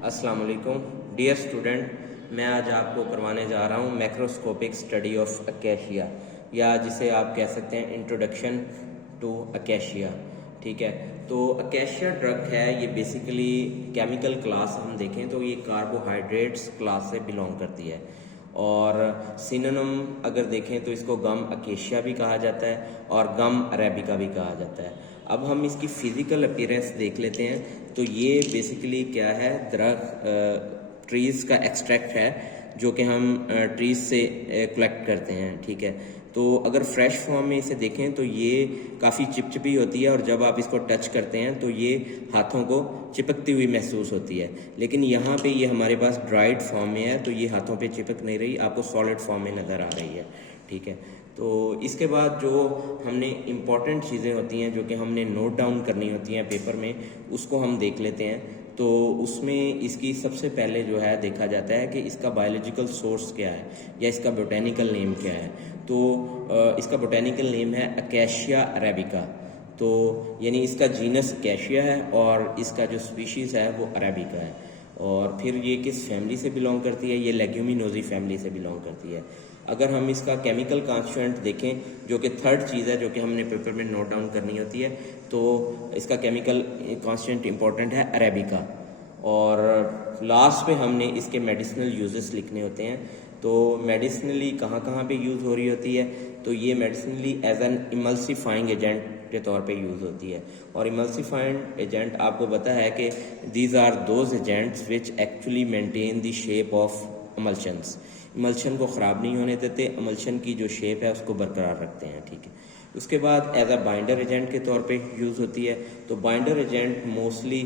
अस्सलाम वालेकुम dear student, मैं आज आपको करवाने जा रहा हूँ मैक्रोस्कोपिक स्टडी ऑफ अकेशिया, या जिसे आप कह सकते हैं इंट्रोडक्शन टू अकेशिया। ठीक है, तो अकेशिया ड्रग है, ये बेसिकली केमिकल क्लास हम देखें तो ये कार्बोहाइड्रेट्स क्लास से बिलोंग करती है। और सिनोनिम अगर देखें तो इसको गम अकेशिया भी कहा जाता है और गम अरेबिका भी कहा जाता है। अब हम इसकी फिजिकल अपीयरेंस देख लेते हैं। तो ये बेसिकली क्या है, ट्रीज़ का एक्सट्रैक्ट है जो कि हम ट्रीज़ से कलेक्ट करते हैं। ठीक है, तो अगर फ्रेश फॉर्म में इसे देखें तो ये काफ़ी चिपचिपी होती है और जब आप इसको टच करते हैं तो ये हाथों को चिपकती हुई महसूस होती है। लेकिन यहाँ पे ये हमारे पास ड्राइड फॉर्म में है तो ये हाथों पे चिपक नहीं रही, आपको सॉलिड फॉर्म में नज़र आ रही है। ठीक है, तो इसके बाद जो हमने इम्पॉर्टेंट चीज़ें होती हैं जो कि हमने नोट डाउन करनी होती हैं पेपर में, उसको हम देख लेते हैं। तो उसमें इसकी सबसे पहले जो है देखा जाता है कि इसका बायोलॉजिकल सोर्स क्या है या इसका बोटेनिकल नेम क्या है। तो इसका बोटेनिकल नेम है अकेशिया अरेबिका। तो यानी इसका जीनस अकेशिया है और इसका जो स्पीशीज़ है वो अरेबिका है। और फिर ये किस फैमिली से बिलोंग करती है, ये लेग्यूमिनोजी फैमिली से बिलोंग करती है। अगर हम इसका केमिकल कॉन्स्टिट्यूएंट देखें जो कि थर्ड चीज़ है जो कि हमने पेपर में नोट डाउन करनी होती है, तो इसका केमिकल कॉन्स्टिट्यूएंट इंपॉर्टेंट है अरेबिका। और लास्ट पे हमने इसके मेडिसिनल यूजेस लिखने होते हैं। तो मेडिसिनली कहाँ कहाँ पे यूज़ हो रही होती है, तो ये medicinally as an emulsifying agent के तौर पे यूज़ होती है। और इमल्सिफाइंग एजेंट आपको पता है कि these are those agents which actually maintain the shape of emulsions. Emulsion को ख़राब नहीं होने देते, इमल्शन की जो शेप है उसको बरकरार रखते हैं। ठीक है, उसके बाद एज अ बाइंडर एजेंट के तौर पे यूज़ होती है। तो बाइंडर एजेंट मोस्टली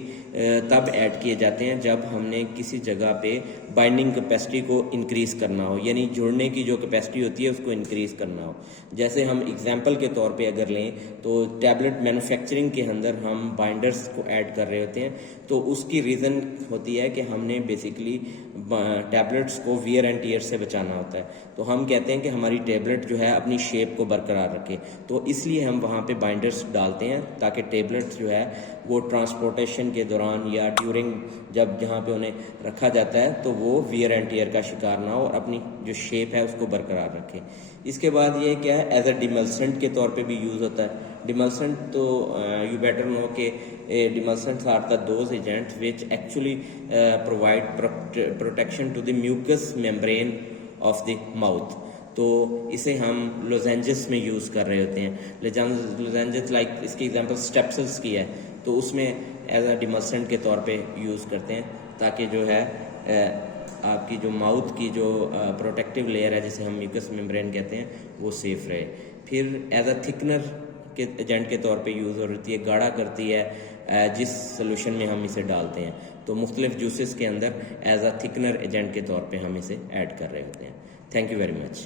तब ऐड किए जाते हैं जब हमने किसी जगह पे बाइंडिंग कैपेसिटी को इंक्रीज़ करना हो, यानी जुड़ने की जो कैपेसिटी होती है उसको इंक्रीज़ करना हो। जैसे हम एग्जांपल के तौर पे अगर लें तो टैबलेट मैन्युफैक्चरिंग के अंदर हम बाइंडर्स को ऐड कर रहे होते हैं, तो उसकी रीज़न होती है कि हमने बेसिकली टैबलेट्स को वियर एंड टीयर से बचाना होता है। तो हम कहते हैं कि हमारी टैबलेट जो है अपनी शेप को बरकरार रखे, तो इसलिए हम वहाँ पे बाइंडर्स डालते हैं ताकि टैबलेट्स जो है वो ट्रांसपोर्टेशन के दौरान या ड्यूरिंग जब जहाँ पे उन्हें रखा जाता है तो वो वियर एंड टीयर का शिकार ना हो और अपनी जो शेप है उसको बरकरार रखे। इसके बाद ये क्या है, एज अ डिमल्सेंट के तौर पे भी यूज़ होता है। डिमल्सेंट तो यू बेटर नो के demulcents are the those agents which actually provide protection to the mucous membrane of the mouth. तो इसे हम लोजेंजेस में यूज़ कर रहे होते हैं। लोजेंजेस लाइक इसकी एग्जांपल स्टेप्सिल्स की है, तो उसमें एज अ डिमल्सेंट के तौर पे यूज़ करते हैं ताकि जो है आपकी जो माउथ की जो प्रोटेक्टिव लेयर है जिसे हम म्यूकस मेम्ब्रेन कहते हैं वो सेफ रहे। फिर एज अ थिकनर के एजेंट के तौर पे यूज़ हो रही है, गाढ़ा करती है जिस सोल्यूशन में हम इसे डालते हैं। तो मुख्तलिफ जूसेस के अंदर एज अ थिकनर एजेंट के तौर पे हम इसे ऐड कर रहे होते हैं। Thank you very much.